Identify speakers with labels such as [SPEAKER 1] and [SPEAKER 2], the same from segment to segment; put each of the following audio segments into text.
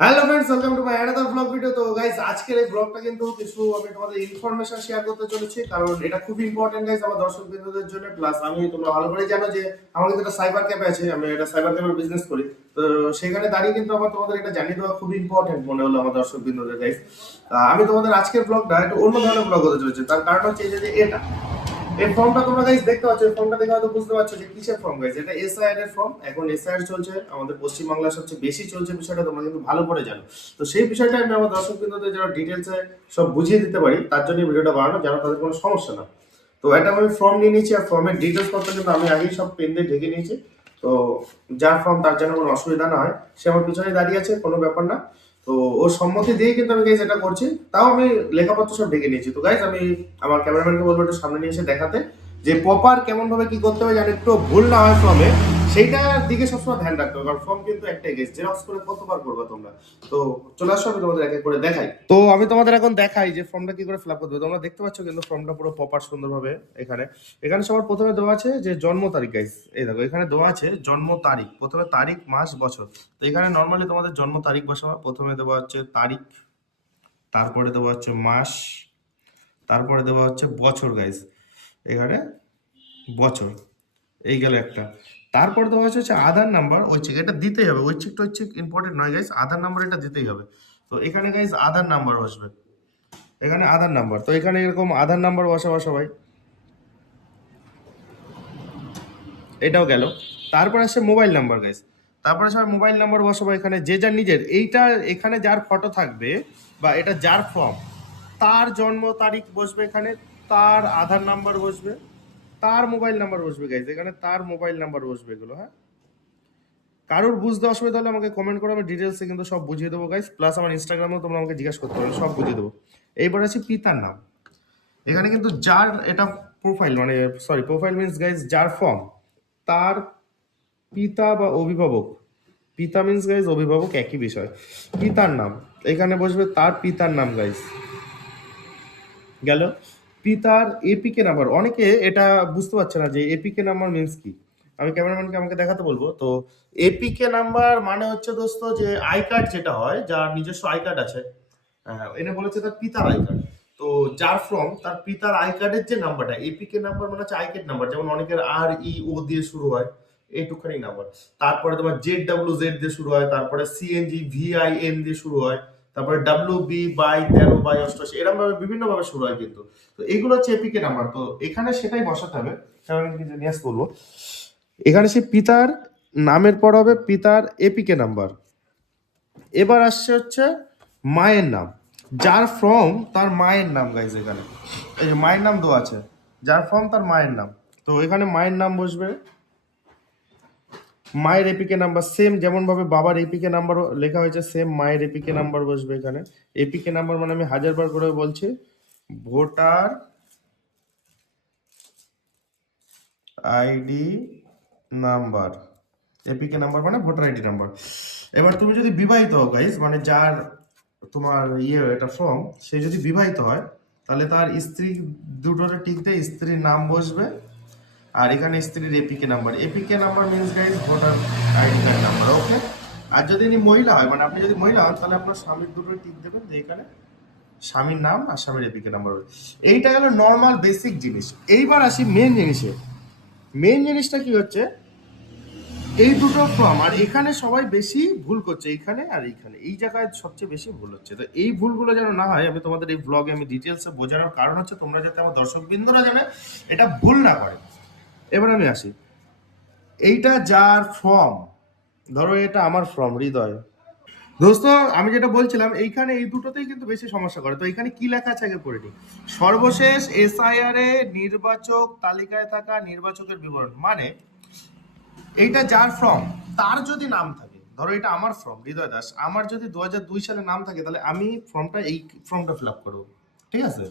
[SPEAKER 1] Hello friends welcome to my another vlog video তো guys আজকের এই ব্লগটা কিন্তু কিছু আমি তোমাদের ইনফরমেশন শেয়ার করতে চলেছি, কারণ এটা খুব ইম্পর্টেন্ট গাইস আমার দর্শক বিন্দুদের জন্য প্লাস আমি তোমরা ভালো করে জানো যে আমার কিন্তু একটা সাইবার ক্যাফে আছে, আমি এটা সাইবার ক্যাফের বিজনেস করি। তো সেখানে দাঁড়িয়ে কিন্তু আমার তোমাদের এটা জানিয়ে দেওয়া খুব ইম্পর্টেন্ট মনে হলো আমার দর্শক বিন্দুদের গাইস আমি তোমাদের আজকের ব্লগটা একটু অন্য ধরনের ব্লগ হতে চলেছে, তার কারণ হচ্ছে যে এটা। এই ফর্মটা তোমরা গাইস দেখতে পাচ্ছ, এই ফর্মটা দেখে হয়তো বুঝতে পারছ যে কিসের ফর্ম গাইস এটা এসআইআর এর ফর্ম এখন এসআইআর চলছে, আমাদের পশ্চিমবাংলার সবচেয়ে বেশি চলছে বিষয়টা তোমরা কিন্তু ভালো করে জানো। তো সেই বিষয়টা আমি আমার দর্শক বিন্দুদের যারা ডিটেলসে সব বুঝিয়ে দিতে পারি, তার জন্য ভিডিওটা বানানো, যেন তাদের কোনো সমস্যা না। তো এটা আমি ফর্ম নিয়ে নিয়েছি আর ফর্মের ডিটেলস পত্র কিন্তু আমি আগেই সব পেন দিয়ে ঢেকে নিয়েছি। তো যার ফর্ম তার জন্য কোনো অসুবিধা না হয়, সে আমার পিছনে দাঁড়িয়ে আছে, কোনো ব্যাপার না। তো ওর সম্মতি দিয়ে কিন্তু আমি গাইজ এটা করছি। তাও আমি লেখাপত্র সব ডেকে নিয়েছি। তো গাইজ আমি আমার ক্যামেরাম্যানকে বলব একটু সামনে নিয়ে এসে দেখাতে যে প্রপার কেমনভাবে কি করতে হবে যেন একটু ভুল না হয় ফর্মে সেইটার দিকে সবসময় ধ্যান রাখতে হবে, কারণ ফর্ম কিন্তু একটাই গেছে জেরক্স করে কতবার করবে তোমরা? তো চলে আসো, আমি তোমাদের এক করে দেখাই। তো আমি তোমাদের এখন দেখাই যে ফর্মটা কি করে ফিল আপ করতে তোমরা দেখতে পাচ্ছ কিন্তু ফর্মটা পুরো প্রপার সুন্দরভাবে এখানে। এখানে সবার প্রথমে দেওয়া আছে যে জন্ম তারিখ গাইস এই দেখো, এখানে দেওয়া আছে জন্ম তারিখ, প্রথমে তারিখ, মাস, বছর। তো এখানে নর্মালি তোমাদের জন্ম তারিখ বসাবা। প্রথমে দেওয়া হচ্ছে তারিখ, তারপরে দেওয়া হচ্ছে মাস, তারপরে দেওয়া হচ্ছে বছর গাইস এখানে বছর। এই গেল একটা। তারপরে দেওয়া হচ্ছে হচ্ছে আধার নাম্বার ঐচ্ছিক এটা দিতেই হবে, ওই ঐচ্ছিক টৈচ্ছিক ইম্পর্টেন্ট নয় গাইস আধার নাম্বার এটা দিতেই হবে। তো এখানে গাইস আধার নাম্বার বসবে। এখানে আধার নাম্বার, তো এখানে এরকম আধার নাম্বার বসাবা সবাই এটাও গেল। তারপর আসছে মোবাইল নাম্বার গাইস তারপরে সবাই মোবাইল নাম্বার বসাবো এখানে, যে যার নিজের, এইটা এখানে যার ফটো থাকবে বা এটা যার ফর্ম তার জন্ম তারিখ বসবে এখানে, তার আধার নাম্বার বসবে। তার মোবাইল নাম্বার বসবে গাইজ এখানে তার মোবাইল নাম্বার বসবে এগুলো হ্যাঁ? কারোর বুঝতে অসুবিধা হলে আমাকে কমেন্ট করে, আমি ডিটেলসে কিন্তু সব বুঝিয়ে দেবো গাইজ প্লাস আমার ইনস্টাগ্রামেও তোমরা আমাকে জিজ্ঞাসা করতে পারো সব বুঝিয়ে দেবো। এইবার আছে পিতার নাম। এখানে কিন্তু যার এটা প্রোফাইল মানে সরি প্রোফাইল মিনস গাইজ যার ফর্ম তার পিতা বা অভিভাবক। পিতা মিনস গাইজ অভিভাবক, একই বিষয়। পিতার নাম, এখানে বসবে তার পিতার নাম গাইজ গেল? পিতার এপিকে নাম্বার অনেকে এটা বুঝতে পারছে না যে এপিকে নাম্বার মিনস কি। আমি ক্যামেরাম্যানকে আমাকে দেখাতে বলব। তো এপিকে নাম্বার মানে হচ্ছে দোস্ত যে আই কার্ড যেটা হয়, যার নিজস্ব আই কার্ড আছে এনে বলেছে তার পিতার আই কার্ড তো যার ফ্রম তার পিতার আই কার্ডের যে নাম্বারটা এপিকে নাম্বার মানে হচ্ছে আই কার্ড নাম্বার যেমন অনেকের আর ই ও দিয়ে শুরু হয়, এইটুখানি নাম্বার তারপরে তোমার জেড ডাব্লিউ জেড দিয়ে শুরু হয়, তারপরে সিএনজি ভিআই এন দিয়ে শুরু হয় তারপরে ডাব্লিউ বি বাই তেরো বাই অষ্টআশি এরকম ভাবে বিভিন্ন ভাবে শুরু হয় কিন্তু। তো এগুলো হচ্ছে এপিকে নাম্বার তো এখানে সেটাই বসাতে হবে। সেখানে কিছু নিয়ে বলব এখানে সে পিতার নামের পর হবে পিতার এপিকে নাম্বার এবার আসছে হচ্ছে মায়ের নাম। যার ফর্ম তার মায়ের নাম গাইজ এখানে। এই যে মায়ের নাম দেওয়া আছে। যার ফর্ম তার মায়ের নাম। তো এখানে মায়ের নাম বসবে। মায়ের এপিকে নাম্বার সেম যেমন ভাবে বাবার এপিকে নাম্বার লেখা হয়েছে সেম মায়ের এপিকে নাম্বার বসবে এখানে। এপিকে নাম্বার মানে আমি হাজারবার করে বলছি, voter ID number. EPIC number মানে ভোটার আইডি নাম্বার। এবার তুমি যদি বিবাহিত হও গাইস মানে যার তোমার ইয়ে এটা ফর্ম সে যদি বিবাহিত হয়, তাহলে তার স্ত্রী দুটোরে টিকতে স্ত্রীর নাম বসবে আর এখানে স্ত্রীর EPIC number EPIC number means guys voter ID card number okay আর যদি ইনি মহিলা হয় মানে আপনি যদি মহিলা হন, তাহলে আপনার স্বামীর দুটো টিক দেবেন, যে এখানে স্বামীর নাম আর স্বামীর এপিকে নাম্বার এইটা গেল নর্মাল বেসিক জিনিস। এইবার আসি মেন জিনিসে। মেন জিনিসটা কি হচ্ছে? এই দুটো ফর্ম আর এখানে সবাই বেশি ভুল করছে এইখানে আর এইখানে এই জায়গায় সবচেয়ে বেশি ভুল হচ্ছে। তো এই ভুলগুলো যেন না হয়, আমি তোমাদের এই ব্লগে আমি ডিটেলসে বোঝানোর কারণ হচ্ছে, তোমরা যাতে আমার দর্শকবৃন্দরা জানে, এটা ভুল না করে। এবার আমি আসি। এইটা যার ফর্ম ধরো এটা আমার ফর্ম হৃদয়। দোস্ত, আমি যেটা বলছিলাম, এইখানে এই দুটোতেই কিন্তু বেশি সমস্যা করে। তো এখানে কি লেখা আছে আগে পড়ে সর্বশেষ এসআইআর এ নির্বাচক তালিকায় থাকা নির্বাচকের বিবরণ। মানে এইটা যার ফর্ম তার যদি নাম থাকে, ধরো এটা আমার ফর্ম হৃদয় দাস, আমার যদি দু সালে নাম থাকে, তাহলে আমি ফর্মটা এই ফর্মটা ফিল আপ করব। ঠিক আছে?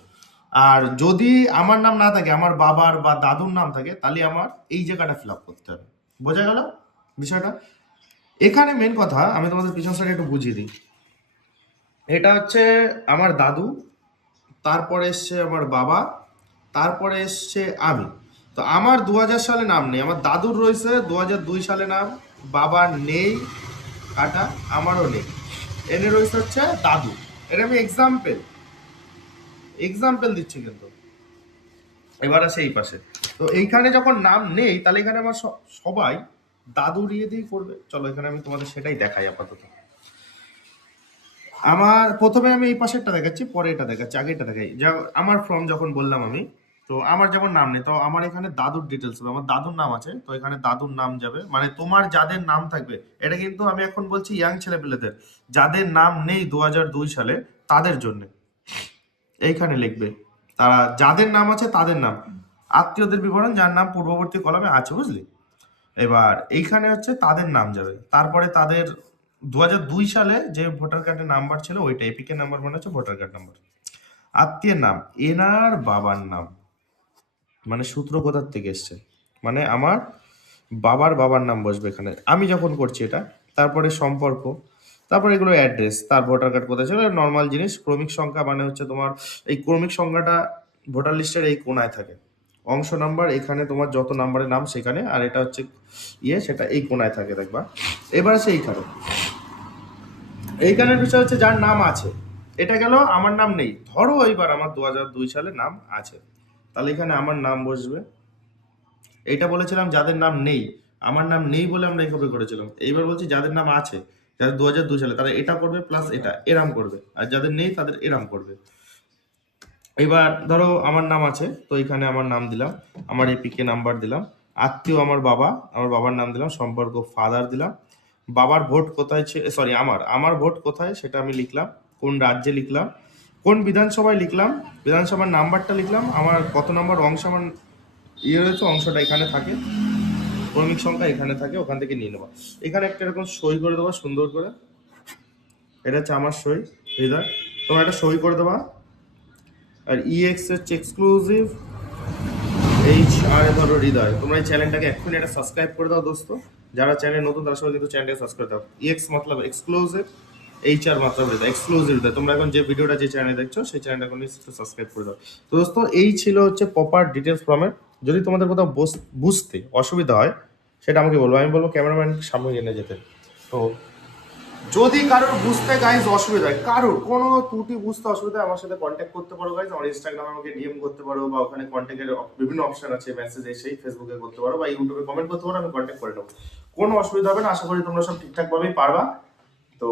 [SPEAKER 1] আর যদি আমার নাম না থাকে, আমার বাবার বা দাদুর নাম থাকে, তাহলে আমার এই জায়গাটা ফিল আপ করতে হবে। বোঝা গেল বিষয়টা? এখানে মেন কথা, আমি তোমাদের পিছন সাইডে একটু বুঝিয়ে দিই। এটা হচ্ছে আমার দাদু, তারপরে এসছে আমার বাবা, তারপরে এসছে আমি। তো আমার দু হাজার সালে নাম নেই, আমার দাদুর রয়েছে দু সালে নাম, বাবার নেই, কাটা, আমারও নেই। এনে রয়েছে হচ্ছে দাদু। এটা আমি এক্সাম্পল এক্সাম্পল দিচ্ছি কিন্তু। এবার আছে এই পাশে। তো এইখানে যখন নাম নেই, তাহলে এখানে আমার সবাই দাদু দিয়ে দিয়ে করবে। চলো, এখানে আমি তোমাদের সেটাই দেখাই আপাতত। আমার প্রথমে আমি এই পাশেরটা দেখাচ্ছি পরে এটা দেখাচ্ছি আগে এটা দেখাই। যা, আমার ফর্ম যখন বললাম আমি, তো আমার যেমন নাম নেই, তো আমার এখানে দাদুর ডিটেলস হবে। আমার দাদুর নাম আছে, তো এখানে দাদুর নাম যাবে। মানে তোমার যাদের নাম থাকবে, এটা কিন্তু আমি এখন বলছি ইয়াং ছেলেপেলেদের, যাদের নাম নেই দু সালে, তাদের জন্য। এইখানে লিখবে। তারা যাদের নাম আছে তাদের নাম। আত্মীয়দের বিবরণ, যার নাম পূর্ববর্তী কলমে আছে, বুঝলি? এবার এইখানে হচ্ছে তাদের নাম যাবে। তারপরে তাদের দু দুই সালে যে ভোটার কার্ডের নাম্বার ছিল, ওইটা এপিকে নাম্বার মানে হচ্ছে, ভোটার কার্ড নাম্বার। আত্মীয়ের নাম, এনার বাবার নাম। মানে সূত্র কোথার থেকে এসছে? মানে আমার বাবার বাবার নাম বসবে এখানে। আমি যখন করছি এটা, তারপরে সম্পর্ক। তারপরে এগুলো অ্যাড্রেস তার ভোটার কার্ড কোথায় ছিল? নর্মাল জিনিস, ক্রমিক সংখ্যা মানে হচ্ছে তোমার এই ক্রমিক সংখ্যাটা ভোটার লিস্টের এই কোনায় থাকে। অংশ নাম্বার এখানে তোমার যত নাম্বারের নাম সেখানে, আর এটা হচ্ছে ইয়ে সেটা এই কোনায় থাকে দেখবা। এবার আছে এইখানে। এইখানের বিষয় হচ্ছে যার নাম আছে। এটা গেল, আমার নাম নেই। ধরো এইবার আমার দু হাজার দুই সালে নাম আছে। তাহলে এখানে আমার নাম বসবে। এইটা বলেছিলাম যাদের নাম নেই। আমার নাম নেই বলে আমরা এইভাবে করেছিলাম। এইবার বলছি যাদের নাম আছে যাদের দু হাজার সালে, তারা এটা করবে প্লাস এটা, এরাম করবে। আর যাদের নেই, তাদের এরাম করবে। এবার ধরো আমার নাম আছে, তো এখানে আমার নাম দিলাম, আমার এপিকে নাম্বার দিলাম, আত্মীয় আমার বাবা, আমার বাবার নাম দিলাম, সম্পর্ক ফাদার দিলাম। বাবার ভোট কোথায় ছে সরি আমার আমার ভোট কোথায় সেটা আমি লিখলাম, কোন রাজ্যে লিখলাম, কোন বিধানসভায় লিখলাম, বিধানসভার নাম্বারটা লিখলাম, আমার কত নম্বর অংশ আমার ইয়ে রয়েছে অংশটা এখানে থাকে। ক্রমিক সংখ্যা এখানে থাকে, ওখান থেকে নিয়ে নেব। এখানে একটা এরকম সই করে দেবো, সুন্দর করে। এটা হচ্ছে আমার সই হৃদয় তোমার একটা সই করে দেবা। আর ইএক্স হচ্ছে এক্সক্লুসিভ এইচ আর ধরো হৃদয়। তোমরা এই চ্যানেলটাকে এক্ষুনি একটা সাবস্ক্রাইব করে দাও দোস্ত। যারা চ্যানেল নতুন, তারা সবাই কিন্তু চ্যানেলটাকে সাবস্ক্রাইব দাও। ইএক্স মতলব এক্সক্লুসিভ এইচ আর মতলব হৃদয় এক্সক্লুসিভ হৃদয়। তোমরা এখন যে ভিডিওটা যে চ্যানেলে দেখছ, সেই চ্যানেলটা এখন সাবস্ক্রাইব করে দাও। তো দোস্ত, এই ছিল হচ্ছে প্রপার ডিটেলস ফর্মের যদি তোমাদের কোথাও বুঝতে অসুবিধা হয় সেটা আমাকে বলব। আমি বলব ক্যামেরাম্যান সামনে এনে যেতে। তো যদি কারোর বুঝতে গাইজ অসুবিধা হয়, কারোর কোনো ত্রুটি, বুঝতে অসুবিধা আমার সাথে কন্ট্যাক্ট করতে পারো গাইজ আমার ইনস্টাগ্রামে আমাকে ডিএম করতে পারো বা ওখানে কন্ট্যাক্টের বিভিন্ন অপশন আছে মেসেজ এসেই ফেসবুকে করতে পারো বা ইউটিউবে কমেন্ট করতে পারো, আমি কন্ট্যাক্ট করে নেব। কোনো অসুবিধা হবে না, আশা করি তোমরা সব ঠিকঠাকভাবেই পারবা। তো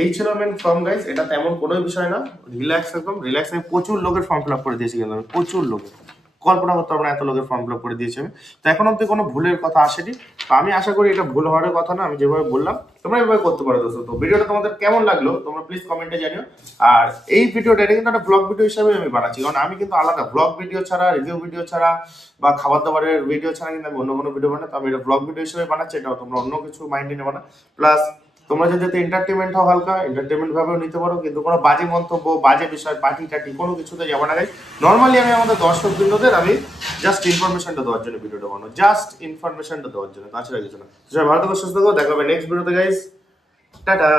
[SPEAKER 1] এই ছিল মেন ফর্ম গাইজ এটা তেমন কোনো বিষয় না। রিল্যাক্স একদম রিল্যাক্স আমি প্রচুর লোকের ফর্ম ফিল আপ করে দিয়েছি কিন্তু প্রচুর লোকের। কল্পনা করতে পারব না এত লোকের ফর্ম ফিল করে দিয়েছি আমি। তো এখন অব্দি কোনো ভুলের কথা আসেনি। তো আমি আশা করি এটা ভুল হওয়ার কথা না, আমি যেভাবে বললাম, তোমরা এভাবে করতে পারো দোস্ত। তো ভিডিওটা তোমাদের কেমন লাগল, তোমরা প্লিজ কমেন্টে জানিও। আর এই ভিডিওটা, এটা কিন্তু একটা ব্লগ ভিডিও হিসাবে আমি বানাচ্ছি, কারণ আমি কিন্তু আলাদা। ব্লগ ভিডিও ছাড়া রিভিউ ভিডিও ছাড়া, বা খাবার দাবারের ভিডিও ছাড়া কিন্তু আমি অন্য কোনো ভিডিও বানাই তো আমি এটা ব্লগ ভিডিও হিসেবে বানাচ্ছি, এটাও তোমরা অন্য কিছু মাইন্ডে নেবে না। প্লাস তোমরা যাতে এন্টারটেনমেন্ট হও হালকা এন্টারটেনমেন্ট ভাবেও নিতে পারো, কিন্তু কোনো বাজে মন্তব্য, বাজে বিষয়, পার্টি টাটি কোনো কিছুতে যাব না নর্মালি আমি আমাদের দর্শক বৃন্দদের, আমি জাস্ট ইনফরমেশনটা দেওয়ার জন্য ভিডিওটা বানো জাস্ট ইনফরমেশনটা দেওয়ার জন্য, তাছাড়া কিছু না। সবাই ভালো থাকো, সুস্থ থাকো, দেখা হবে নেক্সট ভিডিওতে গাইজ টাটা